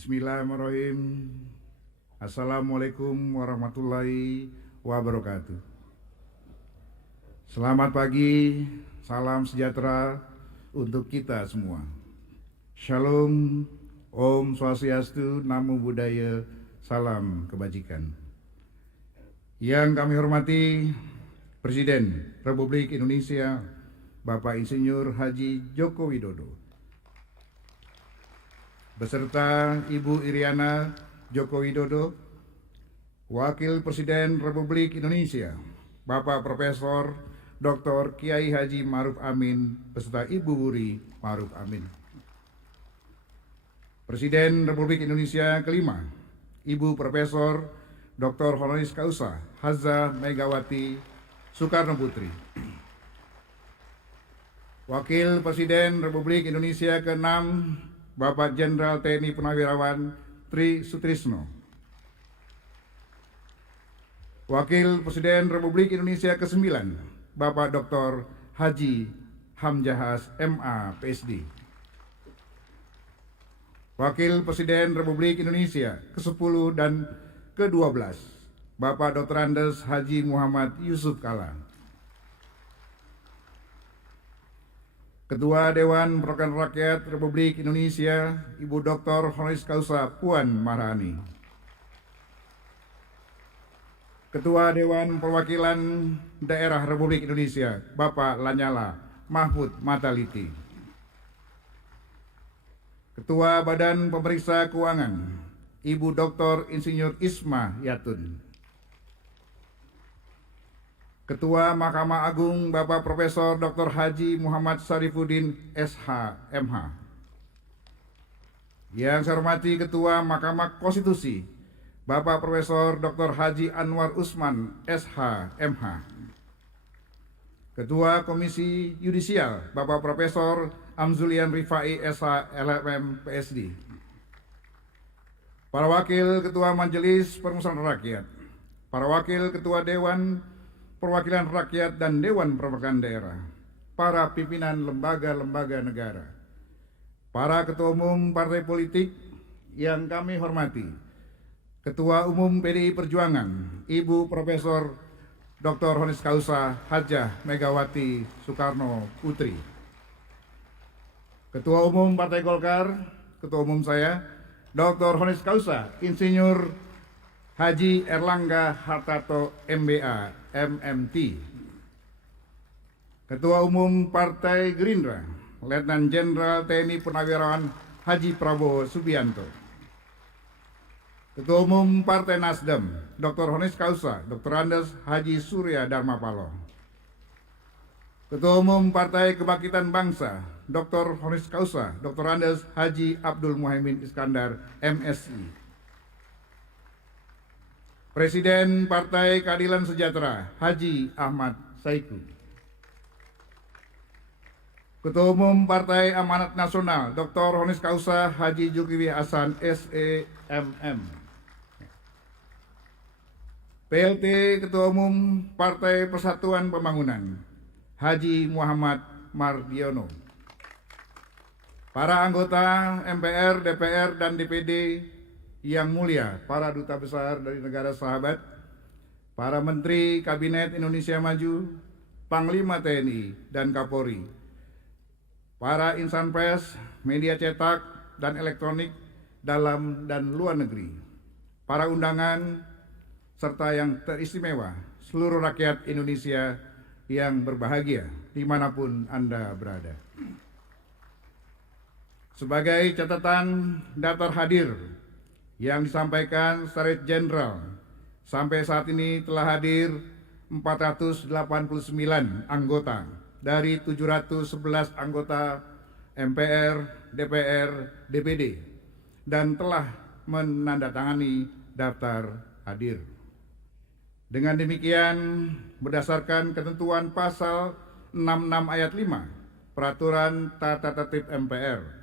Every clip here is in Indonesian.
Bismillahirrahmanirrahim. Assalamualaikum warahmatullahi wabarakatuh. Selamat pagi, salam sejahtera untuk kita semua. Shalom, Om Swastiastu, Namo Buddhaya, salam kebajikan. Yang kami hormati Presiden Republik Indonesia, Bapak Insinyur Haji Joko Widodo, beserta Ibu Iriana Joko Widodo, Wakil Presiden Republik Indonesia, Bapak Profesor Dr. Kiai Haji Ma'ruf Amin, beserta Ibu Wuri Ma'ruf Amin. Presiden Republik Indonesia kelima, Ibu Profesor Dr. Honoris Causa Haza Megawati Soekarno Putri. Wakil Presiden Republik Indonesia keenam, Bapak Jenderal TNI Purnawirawan Tri Sutrisno. Wakil Presiden Republik Indonesia ke-9, Bapak Dr. Haji Hamzahas MA PSD. Wakil Presiden Republik Indonesia ke-10 dan ke-12, Bapak Dr. Andes Haji Muhammad Yusuf Kalla. Ketua Dewan Perwakilan Rakyat Republik Indonesia, Ibu Dr. Honoris Causa Puan Maharani. Ketua Dewan Perwakilan Daerah Republik Indonesia, Bapak Lanyala Mahfud Mataliti. Ketua Badan Pemeriksa Keuangan, Ibu Dr. Insinyur Isma Yatun. Ketua Mahkamah Agung, Bapak Profesor Dr. Haji Muhammad Syarifuddin SH MH. Yang saya hormati Ketua Mahkamah Konstitusi, Bapak Profesor Dr. Haji Anwar Usman SH MH. Ketua Komisi Yudisial, Bapak Profesor Amzulian Rifai SH LLM PSD. Para Wakil Ketua Majelis Permusyawaratan Rakyat, para Wakil Ketua Dewan Perwakilan Rakyat dan Dewan Perwakilan Daerah, para pimpinan lembaga-lembaga negara, para ketua umum partai politik yang kami hormati, Ketua Umum PDI Perjuangan, Ibu Profesor Dr. Honoris Causa Hajah Megawati Soekarno Putri, Ketua Umum Partai Golkar, Ketua Umum saya, Dr. Honoris Causa Insinyur Haji Erlangga Hartarto MBA MMT, Ketua Umum Partai Gerindra, Letnan Jenderal TNI Purnawirawan Haji Prabowo Subianto, Ketua Umum Partai Nasdem, Dr. Honoris Causa Dr. Andes Haji Surya Dharmapalo, Ketua Umum Partai Kebangkitan Bangsa, Dr. Honoris Causa Dr. Andes Haji Abdul Muhaimin Iskandar MSI, Presiden Partai Keadilan Sejahtera Haji Ahmad Saiku, Ketua Umum Partai Amanat Nasional Dr. Honoris Causa Haji Zulkifli Hasan SEMM, PLT Ketua Umum Partai Persatuan Pembangunan Haji Muhammad Mardiono, para anggota MPR, DPR, dan DPD yang mulia, para duta besar dari negara sahabat, para menteri Kabinet Indonesia Maju, Panglima TNI dan Kapolri, para insan pers, media cetak dan elektronik dalam dan luar negeri, para undangan, serta yang teristimewa, seluruh rakyat Indonesia yang berbahagia dimanapun Anda berada. Sebagai catatan daftar hadir yang disampaikan Sekretariat Jenderal, sampai saat ini telah hadir 489 anggota dari 711 anggota MPR, DPR, DPD, dan telah menandatangani daftar hadir. Dengan demikian, berdasarkan ketentuan pasal 66 ayat 5 Peraturan Tata Tertib MPR,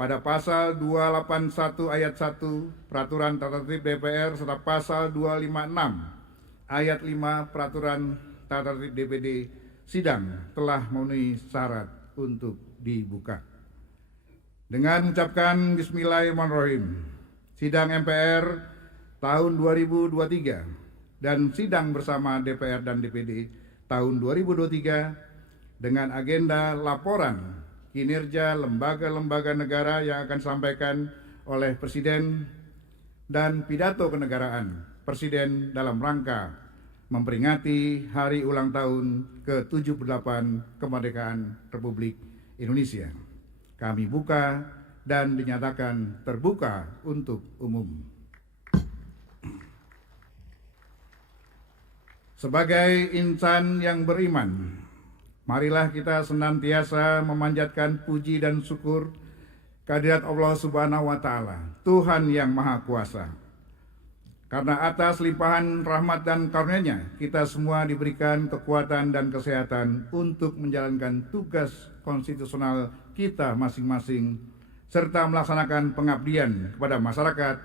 pada pasal 281 ayat 1 Peraturan Tata Tertib DPR serta pasal 256 ayat 5 Peraturan Tata Tertib DPD, sidang telah memenuhi syarat untuk dibuka. Dengan mengucapkan Bismillahirrahmanirrahim, sidang MPR tahun 2023 dan sidang bersama DPR dan DPD tahun 2023 dengan agenda laporan kinerja lembaga-lembaga negara yang akan disampaikan oleh Presiden dan pidato kenegaraan Presiden dalam rangka memperingati hari ulang tahun ke-78 kemerdekaan Republik Indonesia. Kami buka dan dinyatakan terbuka untuk umum. Sebagai insan yang beriman, marilah kita senantiasa memanjatkan puji dan syukur kehadirat Allah Subhanahu wa Ta'ala, Tuhan yang Maha Kuasa. Karena atas limpahan rahmat dan karunia-Nya, kita semua diberikan kekuatan dan kesehatan untuk menjalankan tugas konstitusional kita masing-masing, serta melaksanakan pengabdian kepada masyarakat,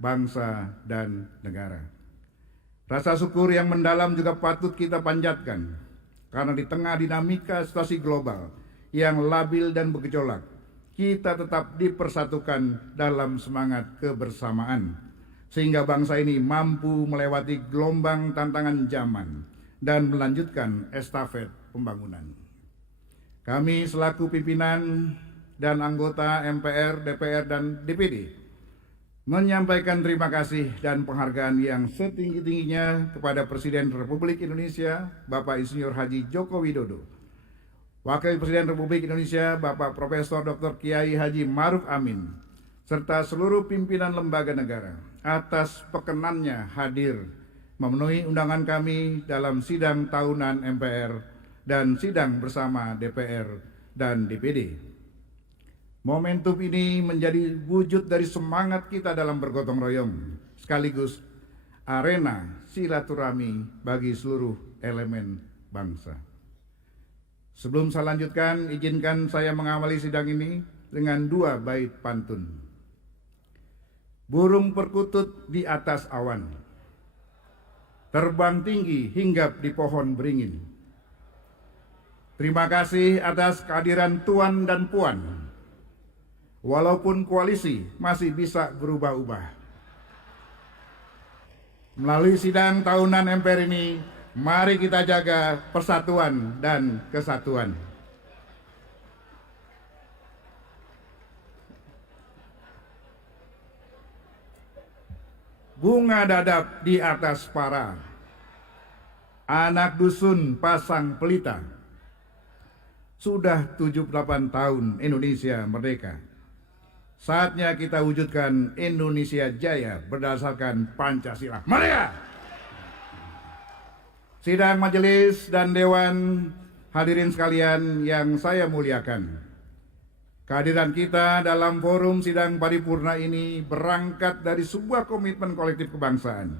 bangsa, dan negara. Rasa syukur yang mendalam juga patut kita panjatkan, karena di tengah dinamika situasi global yang labil dan bergejolak, kita tetap dipersatukan dalam semangat kebersamaan, sehingga bangsa ini mampu melewati gelombang tantangan zaman dan melanjutkan estafet pembangunan. Kami selaku pimpinan dan anggota MPR, DPR, dan DPD menyampaikan terima kasih dan penghargaan yang setinggi-tingginya kepada Presiden Republik Indonesia, Bapak Insinyur Haji Joko Widodo, Wakil Presiden Republik Indonesia, Bapak Profesor Dr. Kiai Haji Ma'ruf Amin, serta seluruh pimpinan lembaga negara atas perkenannya hadir memenuhi undangan kami dalam sidang tahunan MPR dan sidang bersama DPR dan DPD. Momentum ini menjadi wujud dari semangat kita dalam bergotong royong, sekaligus arena silaturahmi bagi seluruh elemen bangsa. Sebelum saya lanjutkan, izinkan saya mengawali sidang ini dengan 2 bait pantun. Burung perkutut di atas awan, terbang tinggi hinggap di pohon beringin. Terima kasih atas kehadiran Tuan dan Puan, walaupun koalisi masih bisa berubah-ubah. Melalui sidang tahunan MPR ini, mari kita jaga persatuan dan kesatuan. Bunga dadap di atas para, anak dusun pasang pelita. Sudah 78 tahun Indonesia merdeka. Saatnya kita wujudkan Indonesia Jaya berdasarkan Pancasila. Merdeka! Sidang majelis dan dewan hadirin sekalian yang saya muliakan. Kehadiran kita dalam forum sidang paripurna ini berangkat dari sebuah komitmen kolektif kebangsaan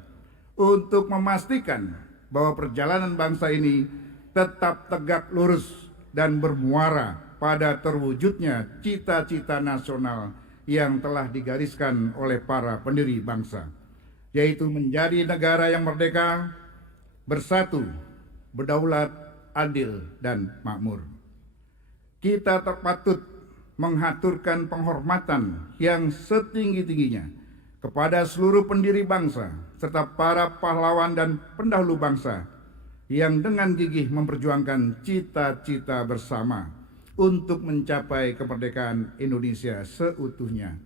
untuk memastikan bahwa perjalanan bangsa ini tetap tegak lurus dan bermuara pada terwujudnya cita-cita nasional yang telah digariskan oleh para pendiri bangsa, yaitu menjadi negara yang merdeka, bersatu, berdaulat, adil, dan makmur. Kita terpatut menghaturkan penghormatan yang setinggi-tingginya kepada seluruh pendiri bangsa serta para pahlawan dan pendahulu bangsa yang dengan gigih memperjuangkan cita-cita bersama untuk mencapai kemerdekaan Indonesia seutuhnya,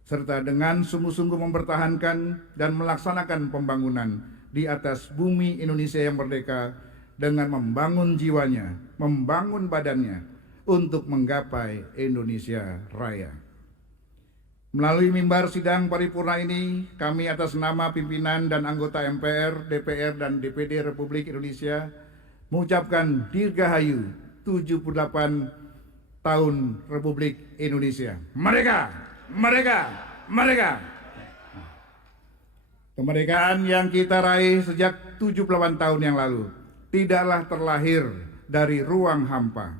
serta dengan sungguh-sungguh mempertahankan dan melaksanakan pembangunan di atas bumi Indonesia yang merdeka dengan membangun jiwanya, membangun badannya untuk menggapai Indonesia Raya. Melalui mimbar sidang paripurna ini, kami atas nama pimpinan dan anggota MPR, DPR, dan DPD Republik Indonesia mengucapkan Dirgahayu 78 tahun Republik Indonesia. Merdeka! Merdeka! Merdeka! Kemerdekaan yang kita raih sejak 78 tahun yang lalu tidaklah terlahir dari ruang hampa,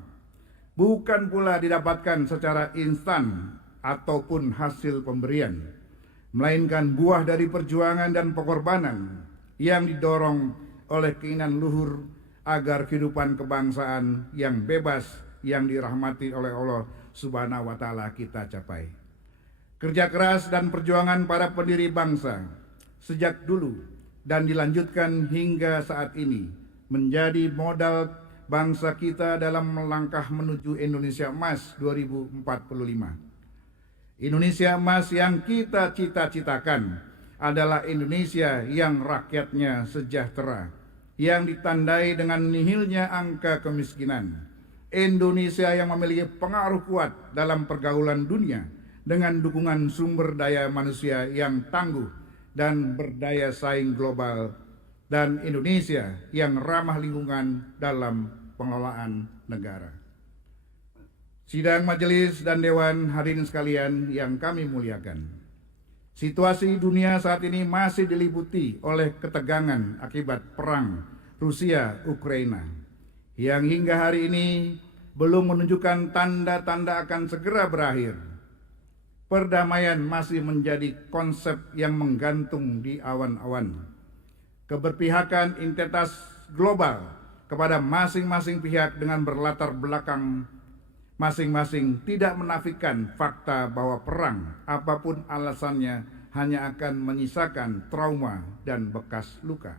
bukan pula didapatkan secara instan ataupun hasil pemberian, melainkan buah dari perjuangan dan pengorbanan yang didorong oleh keinginan luhur agar kehidupan kebangsaan yang bebas, yang dirahmati oleh Allah Subhanahu wa Ta'ala kita capai. Kerja keras dan perjuangan para pendiri bangsa sejak dulu dan dilanjutkan hingga saat ini menjadi modal bangsa kita dalam melangkah menuju Indonesia Emas 2045. Indonesia Emas yang kita cita-citakan adalah Indonesia yang rakyatnya sejahtera, yang ditandai dengan nihilnya angka kemiskinan. Indonesia yang memiliki pengaruh kuat dalam pergaulan dunia dengan dukungan sumber daya manusia yang tangguh dan berdaya saing global, dan Indonesia yang ramah lingkungan dalam pengelolaan negara. Sidang majelis dan dewan hadirin sekalian yang kami muliakan. Situasi dunia saat ini masih diliputi oleh ketegangan akibat perang Rusia-Ukraina yang hingga hari ini belum menunjukkan tanda-tanda akan segera berakhir. Perdamaian masih menjadi konsep yang menggantung di awan-awan. Keberpihakan entitas global kepada masing-masing pihak dengan berlatar belakang masing-masing tidak menafikan fakta bahwa perang, apapun alasannya, hanya akan menyisakan trauma dan bekas luka.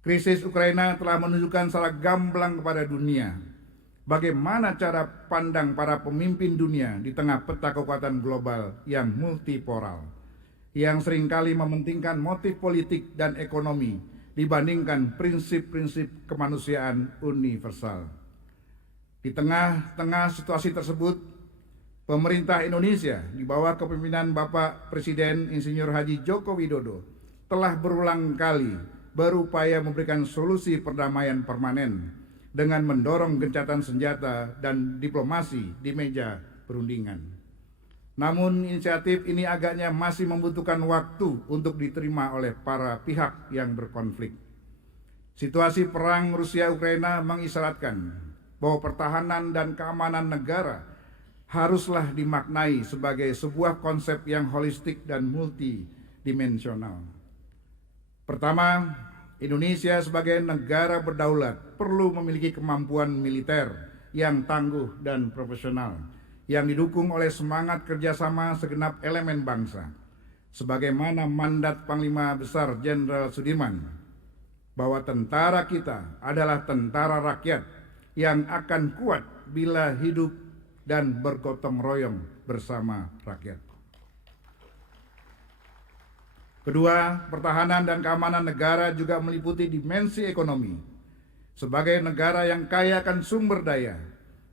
Krisis Ukraina telah menunjukkan secara gamblang kepada dunia bagaimana cara pandang para pemimpin dunia di tengah peta kekuatan global yang multipolar, yang seringkali mementingkan motif politik dan ekonomi dibandingkan prinsip-prinsip kemanusiaan universal. Di tengah-tengah situasi tersebut, pemerintah Indonesia di bawah kepemimpinan Bapak Presiden Insinyur Haji Joko Widodo telah berulang kali berupaya memberikan solusi perdamaian permanen dengan mendorong gencatan senjata dan diplomasi di meja perundingan. Namun inisiatif ini agaknya masih membutuhkan waktu untuk diterima oleh para pihak yang berkonflik. Situasi perang Rusia-Ukraina mengisyaratkan bahwa pertahanan dan keamanan negara haruslah dimaknai sebagai sebuah konsep yang holistik dan multidimensional. Pertama, Indonesia sebagai negara berdaulat perlu memiliki kemampuan militer yang tangguh dan profesional, yang didukung oleh semangat kerjasama segenap elemen bangsa, sebagaimana mandat Panglima Besar Jenderal Sudirman, bahwa tentara kita adalah tentara rakyat yang akan kuat bila hidup dan bergotong royong bersama rakyat. Kedua, pertahanan dan keamanan negara juga meliputi dimensi ekonomi. Sebagai negara yang kaya akan sumber daya,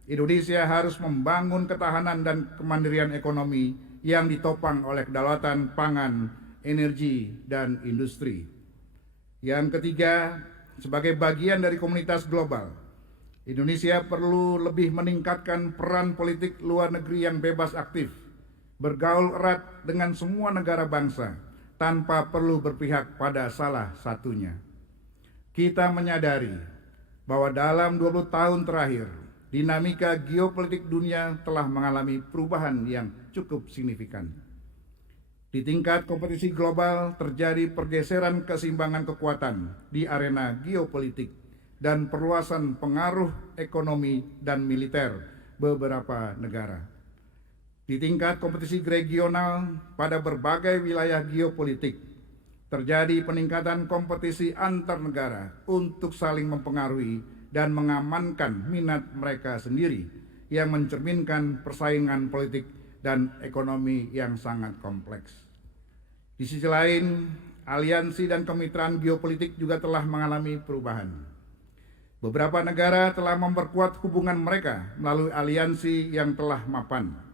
Indonesia harus membangun ketahanan dan kemandirian ekonomi yang ditopang oleh kedaulatan pangan, energi, dan industri. Yang ketiga, sebagai bagian dari komunitas global, Indonesia perlu lebih meningkatkan peran politik luar negeri yang bebas aktif, bergaul erat dengan semua negara bangsa, tanpa perlu berpihak pada salah satunya. Kita menyadari bahwa dalam 20 tahun terakhir, dinamika geopolitik dunia telah mengalami perubahan yang cukup signifikan. Di tingkat kompetisi global terjadi pergeseran keseimbangan kekuatan di arena geopolitik dan perluasan pengaruh ekonomi dan militer beberapa negara. Di tingkat kompetisi regional pada berbagai wilayah geopolitik, terjadi peningkatan kompetisi antar negara untuk saling mempengaruhi dan mengamankan minat mereka sendiri, yang mencerminkan persaingan politik dan ekonomi yang sangat kompleks. Di sisi lain, aliansi dan kemitraan geopolitik juga telah mengalami perubahan. Beberapa negara telah memperkuat hubungan mereka melalui aliansi yang telah mapan.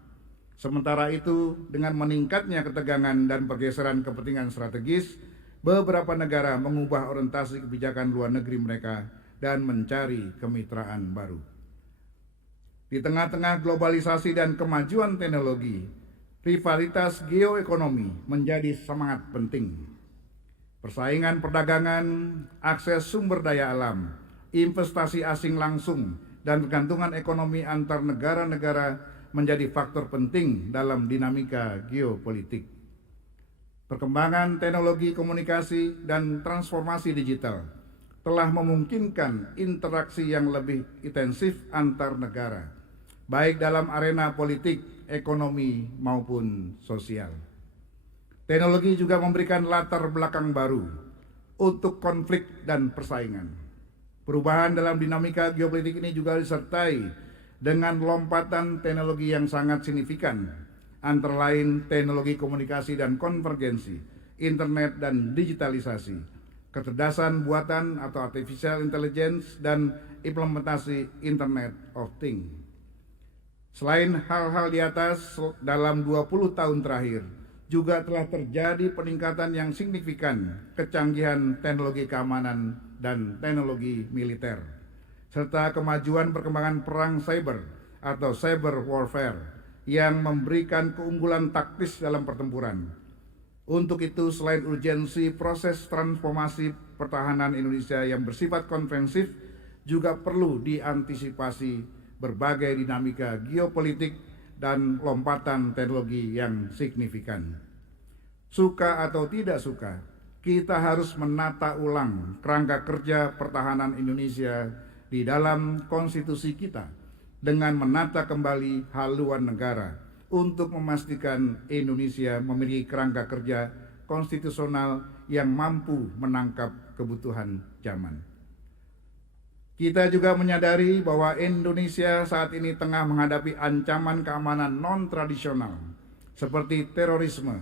Sementara itu, dengan meningkatnya ketegangan dan pergeseran kepentingan strategis, beberapa negara mengubah orientasi kebijakan luar negeri mereka dan mencari kemitraan baru. Di tengah-tengah globalisasi dan kemajuan teknologi, rivalitas geoekonomi menjadi sangat penting. Persaingan perdagangan, akses sumber daya alam, investasi asing langsung, dan kegantungan ekonomi antar negara-negara menjadi faktor penting dalam dinamika geopolitik. Perkembangan teknologi komunikasi dan transformasi digital telah memungkinkan interaksi yang lebih intensif antar negara, baik dalam arena politik, ekonomi, maupun sosial. Teknologi juga memberikan latar belakang baru untuk konflik dan persaingan. Perubahan dalam dinamika geopolitik ini juga disertai dengan lompatan teknologi yang sangat signifikan, antara lain teknologi komunikasi dan konvergensi, internet dan digitalisasi, kecerdasan buatan atau artificial intelligence, dan implementasi Internet of Things. Selain hal-hal di atas, dalam 20 tahun terakhir juga telah terjadi peningkatan yang signifikan kecanggihan teknologi keamanan dan teknologi militer, serta kemajuan perkembangan perang cyber atau cyber warfare yang memberikan keunggulan taktis dalam pertempuran. Untuk itu, selain urgensi proses transformasi pertahanan Indonesia yang bersifat konvensif, juga perlu diantisipasi berbagai dinamika geopolitik dan lompatan teknologi yang signifikan. Suka atau tidak suka, kita harus menata ulang kerangka kerja pertahanan Indonesia di dalam konstitusi kita dengan menata kembali haluan negara untuk memastikan Indonesia memiliki kerangka kerja konstitusional yang mampu menangkap kebutuhan zaman. Kita juga menyadari bahwa Indonesia saat ini tengah menghadapi ancaman keamanan non-tradisional seperti terorisme,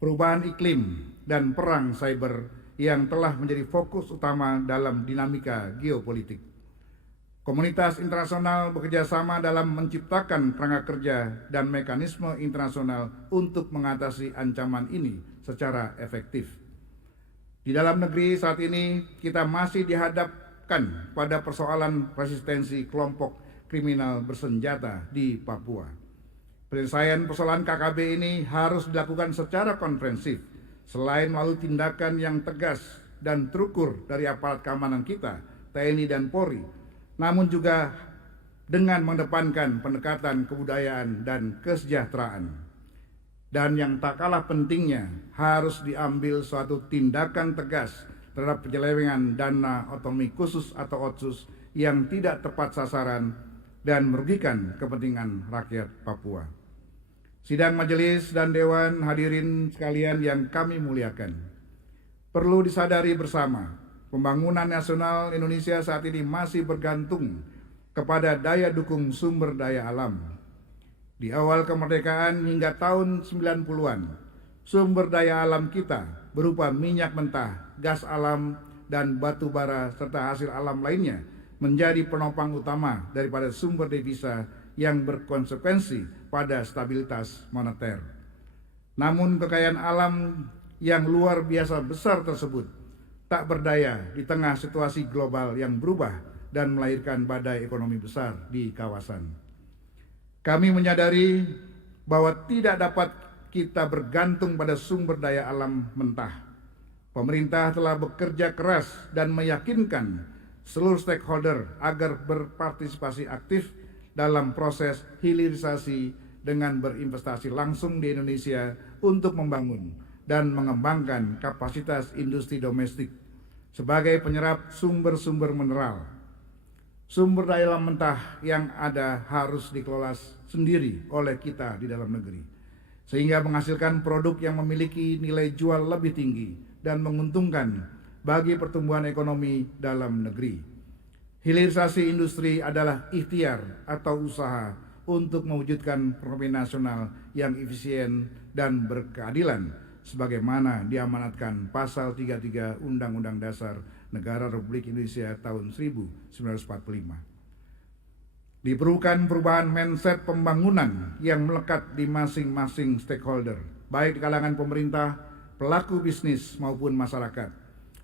perubahan iklim, dan perang cyber yang telah menjadi fokus utama dalam dinamika geopolitik. Komunitas internasional bekerja sama dalam menciptakan kerangka kerja dan mekanisme internasional untuk mengatasi ancaman ini secara efektif. Di dalam negeri saat ini kita masih dihadapkan pada persoalan resistensi kelompok kriminal bersenjata di Papua. Penyelesaian persoalan KKB ini harus dilakukan secara konfrensif, selain melalui tindakan yang tegas dan terukur dari aparat keamanan kita, TNI dan Polri, namun juga dengan mengedepankan pendekatan kebudayaan dan kesejahteraan. Dan yang tak kalah pentingnya, harus diambil suatu tindakan tegas terhadap penyelewengan dana otonomi khusus atau OTSUS yang tidak tepat sasaran dan merugikan kepentingan rakyat Papua. Sidang majelis dan dewan hadirin sekalian yang kami muliakan, perlu disadari bersama, pembangunan nasional Indonesia saat ini masih bergantung kepada daya dukung sumber daya alam. Di awal kemerdekaan hingga tahun 90-an, sumber daya alam kita berupa minyak mentah, gas alam, dan batu bara serta hasil alam lainnya menjadi penopang utama daripada sumber devisa yang berkonsekuensi pada stabilitas moneter. Namun kekayaan alam yang luar biasa besar tersebut tak berdaya di tengah situasi global yang berubah dan melahirkan badai ekonomi besar di kawasan. Kami menyadari bahwa tidak dapat kita bergantung pada sumber daya alam mentah. Pemerintah telah bekerja keras dan meyakinkan seluruh stakeholder agar berpartisipasi aktif dalam proses hilirisasi dengan berinvestasi langsung di Indonesia untuk membangun dan mengembangkan kapasitas industri domestik sebagai penyerap sumber-sumber mineral. Sumber daya alam mentah yang ada harus dikelola sendiri oleh kita di dalam negeri, sehingga menghasilkan produk yang memiliki nilai jual lebih tinggi dan menguntungkan bagi pertumbuhan ekonomi dalam negeri. Hilirisasi industri adalah ikhtiar atau usaha untuk mewujudkan perekonomian nasional yang efisien dan berkeadilan sebagaimana diamanatkan Pasal 33 Undang-Undang Dasar Negara Republik Indonesia tahun 1945. Diperlukan perubahan mindset pembangunan yang melekat di masing-masing stakeholder, baik di kalangan pemerintah, pelaku bisnis maupun masyarakat,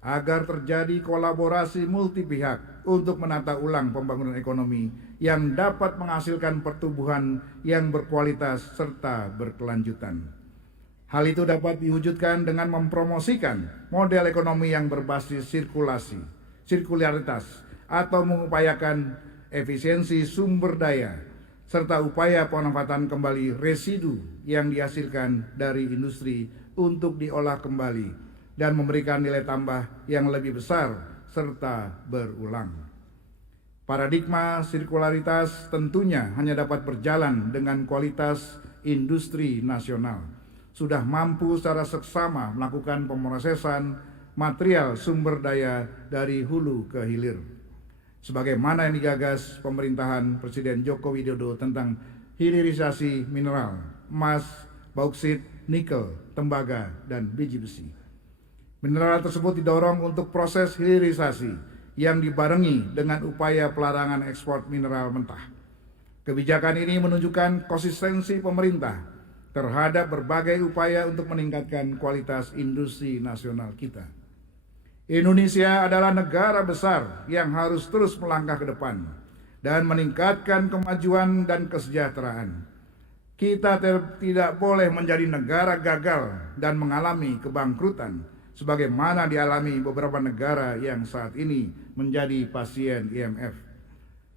agar terjadi kolaborasi multi pihak untuk menata ulang pembangunan ekonomi yang dapat menghasilkan pertumbuhan yang berkualitas serta berkelanjutan. Hal itu dapat diwujudkan dengan mempromosikan model ekonomi yang berbasis sirkularitas, atau mengupayakan efisiensi sumber daya, serta upaya pemanfaatan kembali residu yang dihasilkan dari industri untuk diolah kembali dan memberikan nilai tambah yang lebih besar serta berulang. Paradigma sirkularitas tentunya hanya dapat berjalan dengan kualitas industri nasional sudah mampu secara seksama melakukan pemrosesan material sumber daya dari hulu ke hilir, sebagaimana yang digagas pemerintahan Presiden Joko Widodo tentang hilirisasi mineral, emas, bauksit, nikel, tembaga, dan biji besi. Mineral tersebut didorong untuk proses hilirisasi yang dibarengi dengan upaya pelarangan ekspor mineral mentah. Kebijakan ini menunjukkan konsistensi pemerintah terhadap berbagai upaya untuk meningkatkan kualitas industri nasional kita. Indonesia adalah negara besar yang harus terus melangkah ke depan dan meningkatkan kemajuan dan kesejahteraan. Kita tidak boleh menjadi negara gagal dan mengalami kebangkrutan sebagaimana dialami beberapa negara yang saat ini menjadi pasien IMF.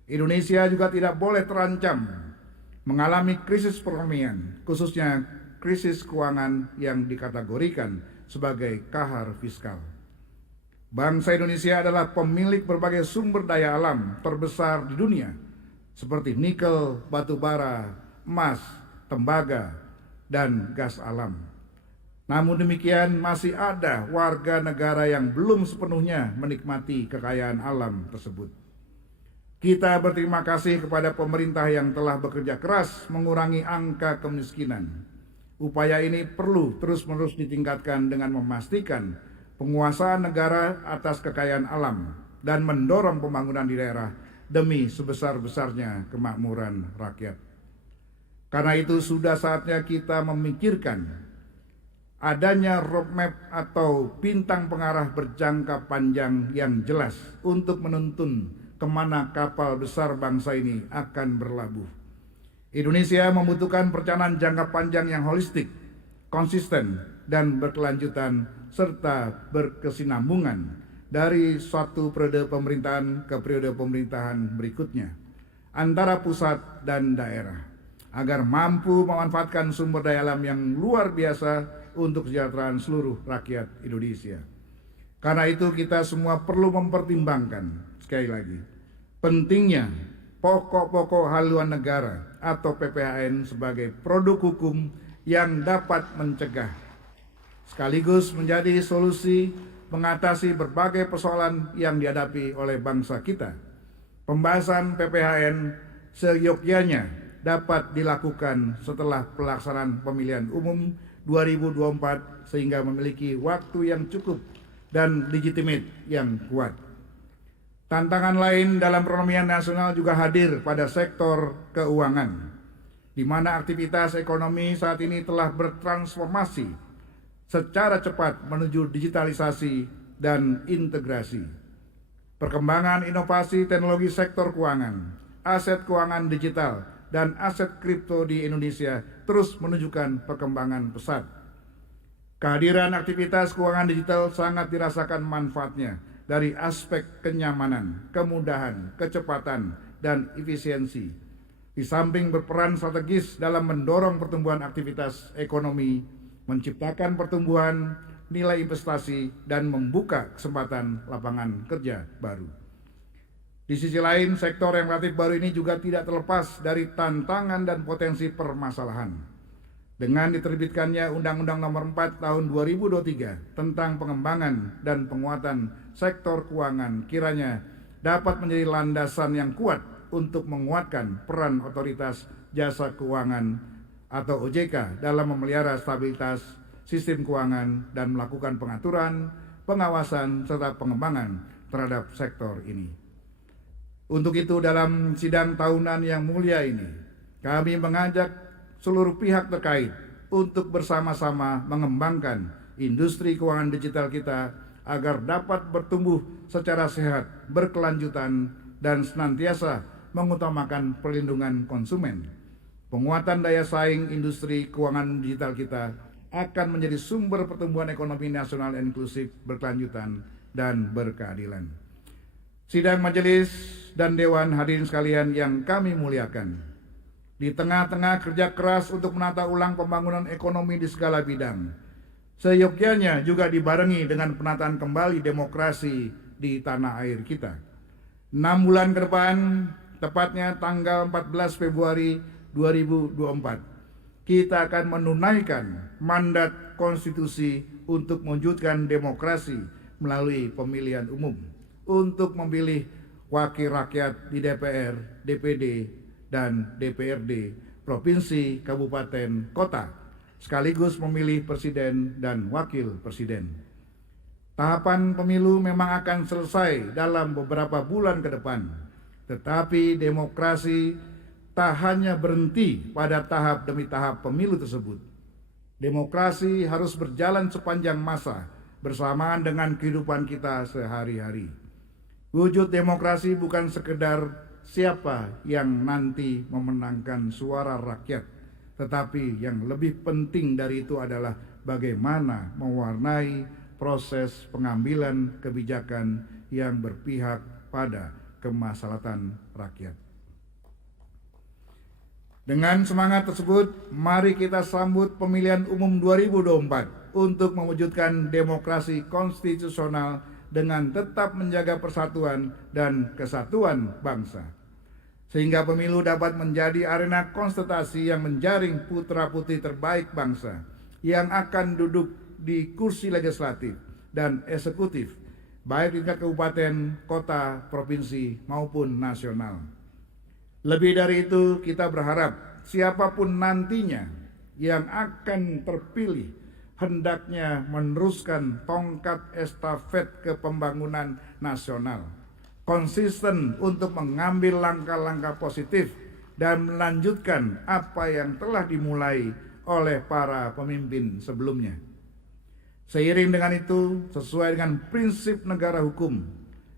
Indonesia juga tidak boleh terancam mengalami krisis perekonomian, khususnya krisis keuangan yang dikategorikan sebagai kahar fiskal. Bangsa Indonesia adalah pemilik berbagai sumber daya alam terbesar di dunia, seperti nikel, batu bara, emas, tembaga, dan gas alam. Namun demikian, masih ada warga negara yang belum sepenuhnya menikmati kekayaan alam tersebut. Kita berterima kasih kepada pemerintah yang telah bekerja keras mengurangi angka kemiskinan. Upaya ini perlu terus-menerus ditingkatkan dengan memastikan penguasaan negara atas kekayaan alam dan mendorong pembangunan di daerah demi sebesar-besarnya kemakmuran rakyat. Karena itu sudah saatnya kita memikirkan adanya roadmap atau bintang pengarah berjangka panjang yang jelas untuk menuntun kemana kapal besar bangsa ini akan berlabuh. Indonesia membutuhkan perencanaan jangka panjang yang holistik, konsisten, dan berkelanjutan, serta berkesinambungan dari suatu periode pemerintahan ke periode pemerintahan berikutnya antara pusat dan daerah, agar mampu memanfaatkan sumber daya alam yang luar biasa untuk kesejahteraan seluruh rakyat Indonesia. Karena itu kita semua perlu mempertimbangkan sekali lagi pentingnya pokok-pokok haluan negara atau PPHN sebagai produk hukum yang dapat mencegah sekaligus menjadi solusi mengatasi berbagai persoalan yang dihadapi oleh bangsa kita. Pembahasan PPHN seyogyanya dapat dilakukan setelah pelaksanaan pemilihan umum 2024 sehingga memiliki waktu yang cukup dan legitimate yang kuat. Tantangan lain dalam perekonomian nasional juga hadir pada sektor keuangan, di mana aktivitas ekonomi saat ini telah bertransformasi secara cepat menuju digitalisasi dan integrasi. Perkembangan inovasi teknologi sektor keuangan, aset keuangan digital, dan aset kripto di Indonesia terus menunjukkan perkembangan pesat. Kehadiran aktivitas keuangan digital sangat dirasakan manfaatnya dari aspek kenyamanan, kemudahan, kecepatan, dan efisiensi. Di samping berperan strategis dalam mendorong pertumbuhan aktivitas ekonomi, menciptakan pertumbuhan nilai investasi, dan membuka kesempatan lapangan kerja baru. Di sisi lain, sektor yang relatif baru ini juga tidak terlepas dari tantangan dan potensi permasalahan. Dengan diterbitkannya Undang-Undang Nomor 4 Tahun 2023 tentang pengembangan dan penguatan sektor keuangan kiranya dapat menjadi landasan yang kuat untuk menguatkan peran Otoritas Jasa Keuangan atau OJK dalam memelihara stabilitas sistem keuangan dan melakukan pengaturan, pengawasan, serta pengembangan terhadap sektor ini. Untuk itu dalam sidang tahunan yang mulia ini, kami mengajak seluruh pihak terkait untuk bersama-sama mengembangkan industri keuangan digital kita agar dapat bertumbuh secara sehat, berkelanjutan, dan senantiasa mengutamakan perlindungan konsumen. Penguatan daya saing industri keuangan digital kita akan menjadi sumber pertumbuhan ekonomi nasional inklusif, berkelanjutan, dan berkeadilan. Sidang majelis dan dewan hadirin sekalian yang kami muliakan, di tengah-tengah kerja keras untuk menata ulang pembangunan ekonomi di segala bidang, seyogyanya juga dibarengi dengan penataan kembali demokrasi di tanah air kita. 6 bulan ke depan, tepatnya tanggal 14 Februari 2024, kita akan menunaikan mandat konstitusi untuk mewujudkan demokrasi melalui pemilihan umum, untuk memilih wakil rakyat di DPR, DPD, dan DPRD, provinsi, kabupaten, kota, sekaligus memilih presiden dan wakil presiden. Tahapan pemilu memang akan selesai dalam beberapa bulan ke depan, tetapi demokrasi tak hanya berhenti pada tahap demi tahap pemilu tersebut. Demokrasi harus berjalan sepanjang masa bersamaan dengan kehidupan kita sehari-hari. Wujud demokrasi bukan sekedar siapa yang nanti memenangkan suara rakyat, tetapi yang lebih penting dari itu adalah bagaimana mewarnai proses pengambilan kebijakan yang berpihak pada kemaslahatan rakyat. Dengan semangat tersebut, mari kita sambut pemilihan umum 2024 untuk mewujudkan demokrasi konstitusional dengan tetap menjaga persatuan dan kesatuan bangsa, sehingga pemilu dapat menjadi arena konsultasi yang menjaring putra-putri terbaik bangsa yang akan duduk di kursi legislatif dan eksekutif, baik di tingkat kabupaten, kota, provinsi, maupun nasional. Lebih dari itu, kita berharap siapapun nantinya yang akan terpilih hendaknya meneruskan tongkat estafet kepembangunan nasional, konsisten untuk mengambil langkah-langkah positif dan melanjutkan apa yang telah dimulai oleh para pemimpin sebelumnya. Seiring dengan itu, sesuai dengan prinsip negara hukum,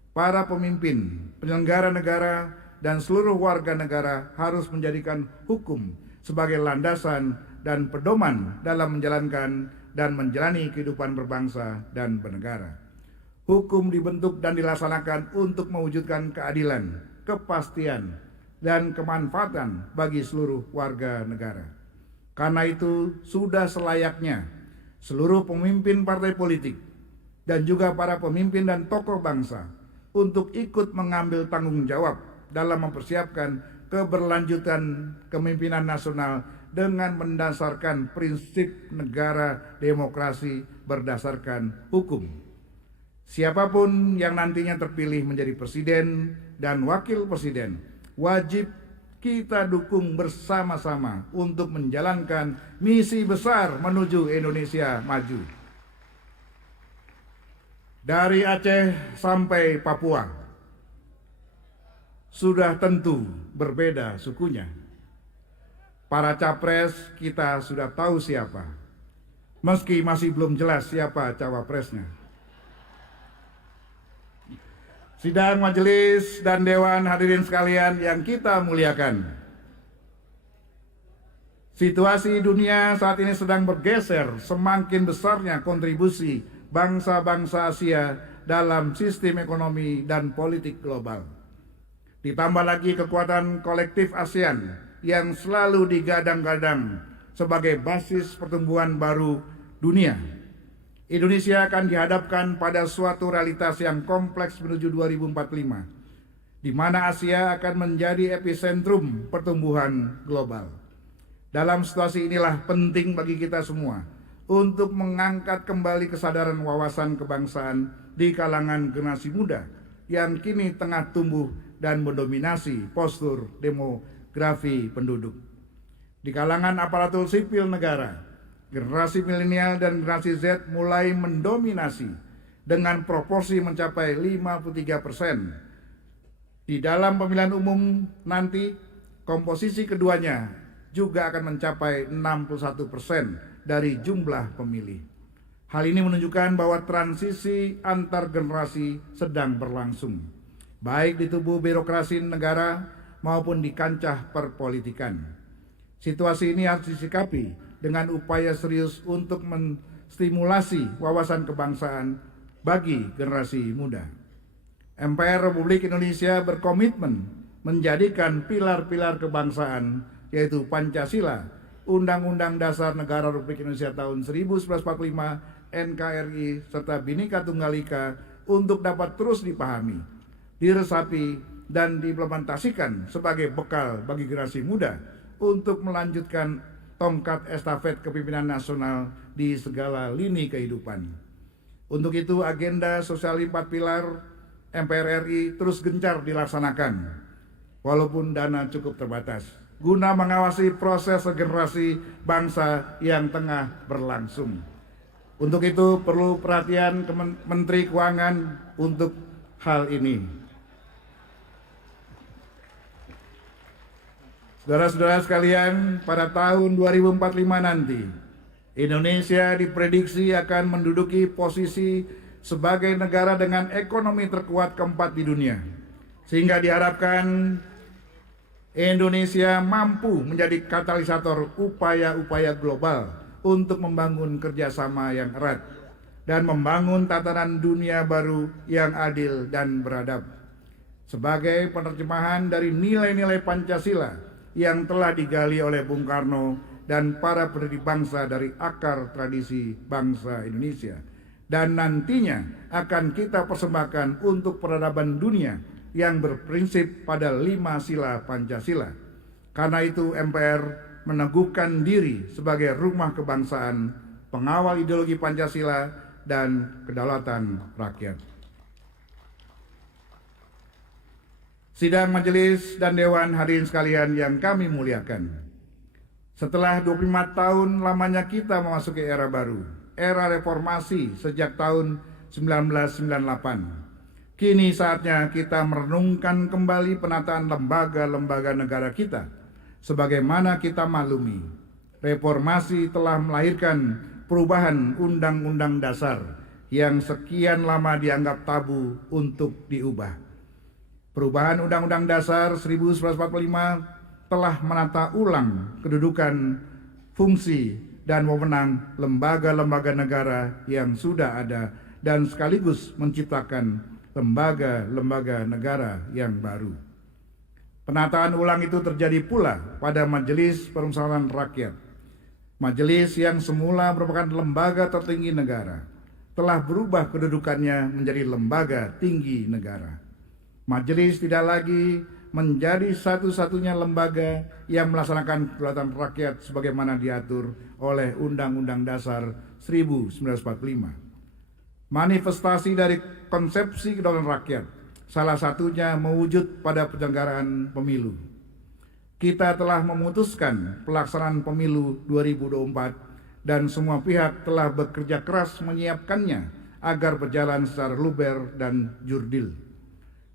para pemimpin, penyelenggara negara, dan seluruh warga negara harus menjadikan hukum sebagai landasan dan pedoman dalam menjalankan dan menjalani kehidupan berbangsa dan bernegara. Hukum dibentuk dan dilaksanakan untuk mewujudkan keadilan, kepastian, dan kemanfaatan bagi seluruh warga negara. Karena itu, sudah selayaknya seluruh pemimpin partai politik dan juga para pemimpin dan tokoh bangsa untuk ikut mengambil tanggung jawab dalam mempersiapkan keberlanjutan kepemimpinan nasional dengan mendasarkan prinsip negara demokrasi berdasarkan hukum. Siapapun yang nantinya terpilih menjadi presiden dan wakil presiden, wajib kita dukung bersama-sama untuk menjalankan misi besar menuju Indonesia maju. Dari Aceh sampai Papua, sudah tentu berbeda sukunya. Para capres kita sudah tahu siapa, meski masih belum jelas siapa cawapresnya. Sidang majelis dan dewan hadirin sekalian yang kita muliakan, situasi dunia saat ini sedang bergeser semakin besarnya kontribusi bangsa-bangsa Asia dalam sistem ekonomi dan politik global. Ditambah lagi kekuatan kolektif ASEAN yang selalu digadang-gadang sebagai basis pertumbuhan baru dunia. Indonesia akan dihadapkan pada suatu realitas yang kompleks menuju 2045, di mana Asia akan menjadi epicentrum pertumbuhan global. Dalam situasi inilah penting bagi kita semua untuk mengangkat kembali kesadaran wawasan kebangsaan di kalangan generasi muda yang kini tengah tumbuh dan mendominasi postur demografi penduduk. Di kalangan aparatur sipil negara, generasi milenial dan generasi Z mulai mendominasi dengan proporsi mencapai 53%. Di dalam pemilihan umum nanti, komposisi keduanya juga akan mencapai 61% dari jumlah pemilih. Hal ini menunjukkan bahwa transisi antar generasi sedang berlangsung, baik di tubuh birokrasi negara maupun di kancah perpolitikan. Situasi ini harus disikapi dengan upaya serius untuk menstimulasi wawasan kebangsaan bagi generasi muda. MPR Republik Indonesia berkomitmen menjadikan pilar-pilar kebangsaan, yaitu Pancasila, Undang-Undang Dasar Negara Republik Indonesia tahun 1945, NKRI, serta Bhinneka Tunggal Ika untuk dapat terus dipahami, diresapi, dan diimplementasikan sebagai bekal bagi generasi muda untuk melanjutkan tongkat estafet kepemimpinan nasional di segala lini kehidupan. Untuk itu agenda sosial 4 pilar MPR RI terus gencar dilaksanakan, walaupun dana cukup terbatas, guna mengawasi proses regenerasi bangsa yang tengah berlangsung. Untuk itu perlu perhatian Menteri Keuangan untuk hal ini. Saudara-saudara sekalian, pada tahun 2045 nanti, Indonesia diprediksi akan menduduki posisi sebagai negara dengan ekonomi terkuat keempat di dunia. Sehingga diharapkan Indonesia mampu menjadi katalisator upaya-upaya global untuk membangun kerjasama yang erat dan membangun tatanan dunia baru yang adil dan beradab. Sebagai penerjemahan dari nilai-nilai Pancasila yang telah digali oleh Bung Karno dan para pendiri bangsa dari akar tradisi bangsa Indonesia, dan nantinya akan kita persembahkan untuk peradaban dunia yang berprinsip pada 5 sila Pancasila. Karena itu MPR meneguhkan diri sebagai rumah kebangsaan, pengawal ideologi Pancasila dan kedaulatan rakyat. Sidang majelis dan dewan hadirin sekalian yang kami muliakan. Setelah 25 tahun lamanya kita memasuki era baru, era reformasi sejak tahun 1998. Kini saatnya kita merenungkan kembali penataan lembaga-lembaga negara kita. Sebagaimana kita maklumi, reformasi telah melahirkan perubahan Undang-Undang Dasar yang sekian lama dianggap tabu untuk diubah. Perubahan Undang-Undang Dasar 1945 telah menata ulang kedudukan, fungsi, dan wewenang lembaga-lembaga negara yang sudah ada dan sekaligus menciptakan lembaga-lembaga negara yang baru. Penataan ulang itu terjadi pula pada Majelis Permusyawaratan Rakyat. Majelis yang semula merupakan lembaga tertinggi negara telah berubah kedudukannya menjadi lembaga tinggi negara. Majelis tidak lagi menjadi satu-satunya lembaga yang melaksanakan kedaulatan rakyat sebagaimana diatur oleh Undang-Undang Dasar 1945. Manifestasi dari konsepsi kedaulatan rakyat salah satunya mewujud pada penyelenggaraan pemilu. Kita telah memutuskan pelaksanaan pemilu 2024 dan semua pihak telah bekerja keras menyiapkannya agar berjalan secara luber dan jurdil.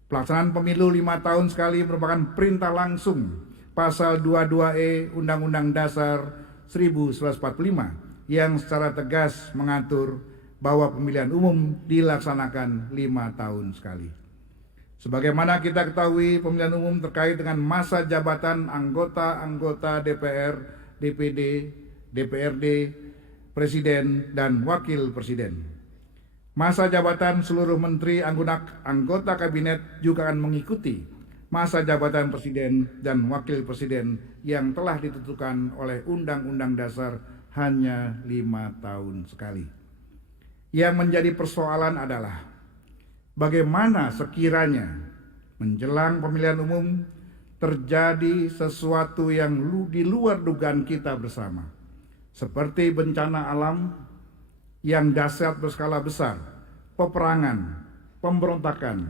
Pelaksanaan pemilu 5 tahun sekali merupakan perintah langsung pasal 22E Undang-Undang Dasar 1945 yang secara tegas mengatur bahwa pemilihan umum dilaksanakan 5 tahun sekali. Sebagaimana kita ketahui, pemilihan umum terkait dengan masa jabatan anggota-anggota DPR, DPD, DPRD, Presiden, dan Wakil Presiden. Masa jabatan seluruh menteri anggota kabinet juga akan mengikuti masa jabatan Presiden dan Wakil Presiden yang telah ditentukan oleh Undang-Undang Dasar hanya 5 tahun sekali. Yang menjadi persoalan adalah bagaimana sekiranya menjelang pemilihan umum terjadi sesuatu yang di luar dugaan kita bersama, seperti bencana alam yang dahsyat berskala besar, peperangan, pemberontakan,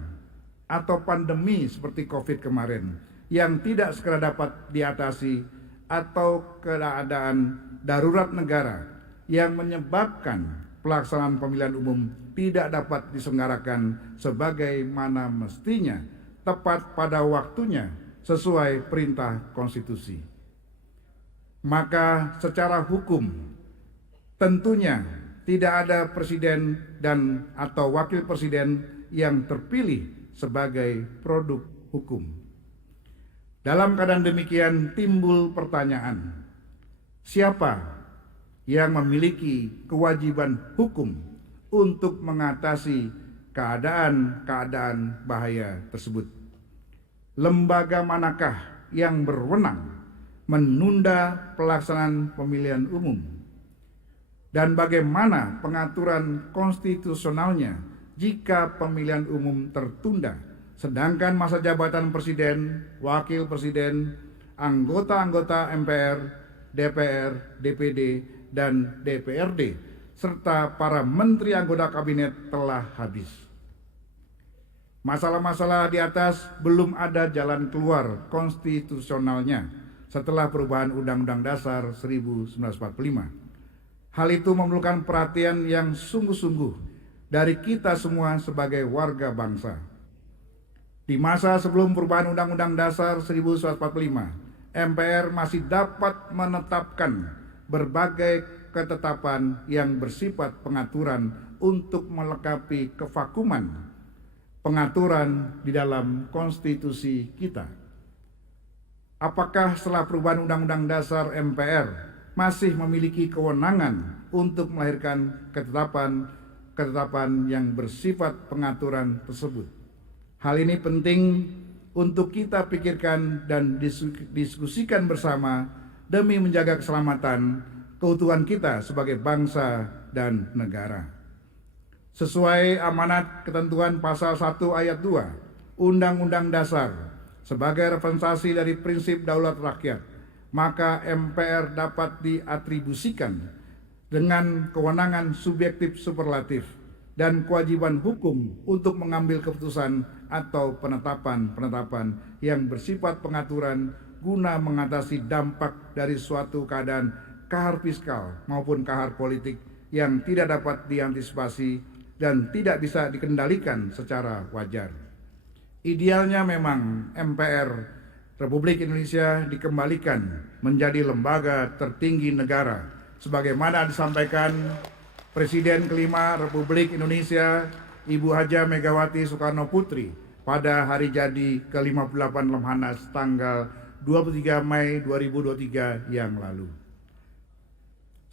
atau pandemi seperti COVID kemarin yang tidak segera dapat diatasi, atau keadaan darurat negara yang menyebabkan pelaksanaan pemilihan umum tidak dapat diselenggarakan sebagaimana mestinya, tepat pada waktunya sesuai perintah konstitusi. Maka secara hukum tentunya tidak ada presiden dan atau wakil presiden yang terpilih sebagai produk hukum. Dalam keadaan demikian timbul pertanyaan, siapa yang memiliki kewajiban hukum untuk mengatasi keadaan-keadaan bahaya tersebut? Lembaga manakah yang berwenang menunda pelaksanaan pemilihan umum? Dan bagaimana pengaturan konstitusionalnya jika pemilihan umum tertunda, sedangkan masa jabatan presiden, wakil presiden, anggota-anggota MPR, DPR, DPD, dan DPRD, serta para menteri anggota kabinet telah habis. Masalah-masalah di atas belum ada jalan keluar konstitusionalnya setelah perubahan Undang-Undang Dasar 1945. Hal itu memerlukan perhatian yang sungguh-sungguh dari kita semua sebagai warga bangsa. Di masa sebelum perubahan Undang-Undang Dasar 1945, MPR masih dapat menetapkan berbagai ketetapan yang bersifat pengaturan untuk melengkapi kevakuman pengaturan di dalam konstitusi kita. Apakah setelah perubahan Undang-Undang Dasar MPR masih memiliki kewenangan untuk melahirkan ketetapan yang bersifat pengaturan tersebut? Hal ini penting untuk kita pikirkan dan diskusikan bersama demi menjaga keselamatan keutuhan kita sebagai bangsa dan negara. Sesuai amanat ketentuan pasal 1 ayat 2 Undang-Undang Dasar sebagai representasi dari prinsip daulat rakyat, maka MPR dapat diatribusikan dengan kewenangan subjektif superlatif dan kewajiban hukum untuk mengambil keputusan atau penetapan yang bersifat pengaturan guna mengatasi dampak dari suatu keadaan kahar fiskal maupun kahar politik yang tidak dapat diantisipasi dan tidak bisa dikendalikan secara wajar. Idealnya memang MPR Republik Indonesia dikembalikan menjadi lembaga tertinggi negara sebagaimana disampaikan Presiden kelima Republik Indonesia Ibu Haja Megawati Soekarno Putri pada hari jadi ke-58 Lemhanas tanggal 23 Mei 2023 yang lalu.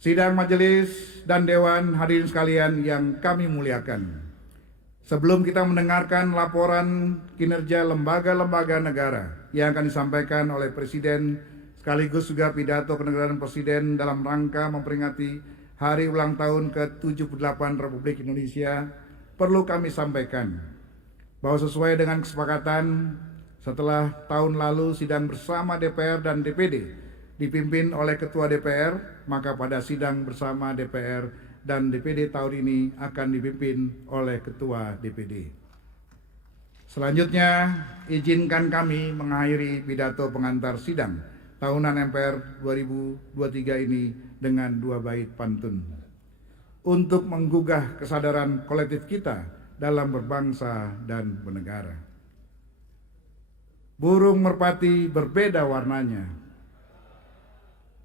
Sidang majelis dan dewan, hadirin sekalian yang kami muliakan. Sebelum kita mendengarkan laporan kinerja lembaga-lembaga negara yang akan disampaikan oleh Presiden sekaligus juga pidato kenegaraan Presiden dalam rangka memperingati hari ulang tahun ke-78 Republik Indonesia, perlu kami sampaikan bahwa sesuai dengan kesepakatan setelah tahun lalu sidang bersama DPR dan DPD dipimpin oleh Ketua DPR, maka pada sidang bersama DPR dan DPD tahun ini akan dipimpin oleh Ketua DPD. Selanjutnya, izinkan kami mengakhiri pidato pengantar sidang tahunan MPR 2023 ini dengan 2 bait pantun untuk menggugah kesadaran kolektif kita dalam berbangsa dan bernegara. Burung merpati berbeda warnanya,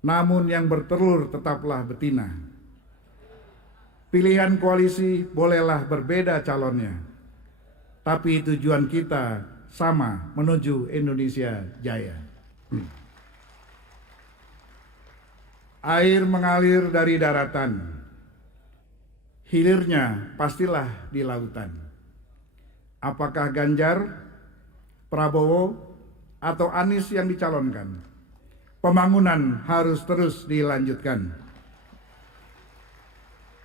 namun yang bertelur tetaplah betina. Pilihan koalisi bolehlah berbeda calonnya, tapi tujuan kita sama, menuju Indonesia Jaya. Air mengalir dari daratan, hilirnya pastilah di lautan. Apakah Ganjar, Prabowo, atau Anies yang dicalonkan? Pembangunan harus terus dilanjutkan.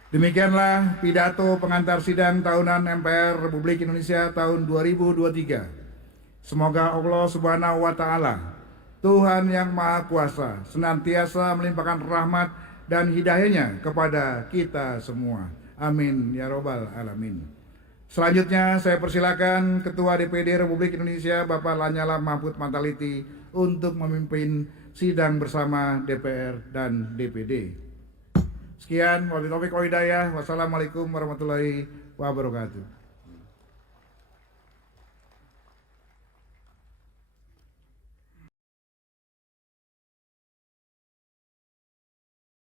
Demikianlah pidato pengantar sidang tahunan MPR Republik Indonesia tahun 2023. Semoga Allah Subhanahu wa Ta'ala, Tuhan yang Maha Kuasa, senantiasa melimpahkan rahmat dan hidayahnya kepada kita semua. Amin ya robbal alamin. Selanjutnya saya persilakan Ketua DPD Republik Indonesia Bapak Lanyala Mahfud Mataliti untuk memimpin sidang bersama DPR dan DPD. Sekian, wabillahi taufiq wal hidayah. Wassalamualaikum warahmatullahi wabarakatuh.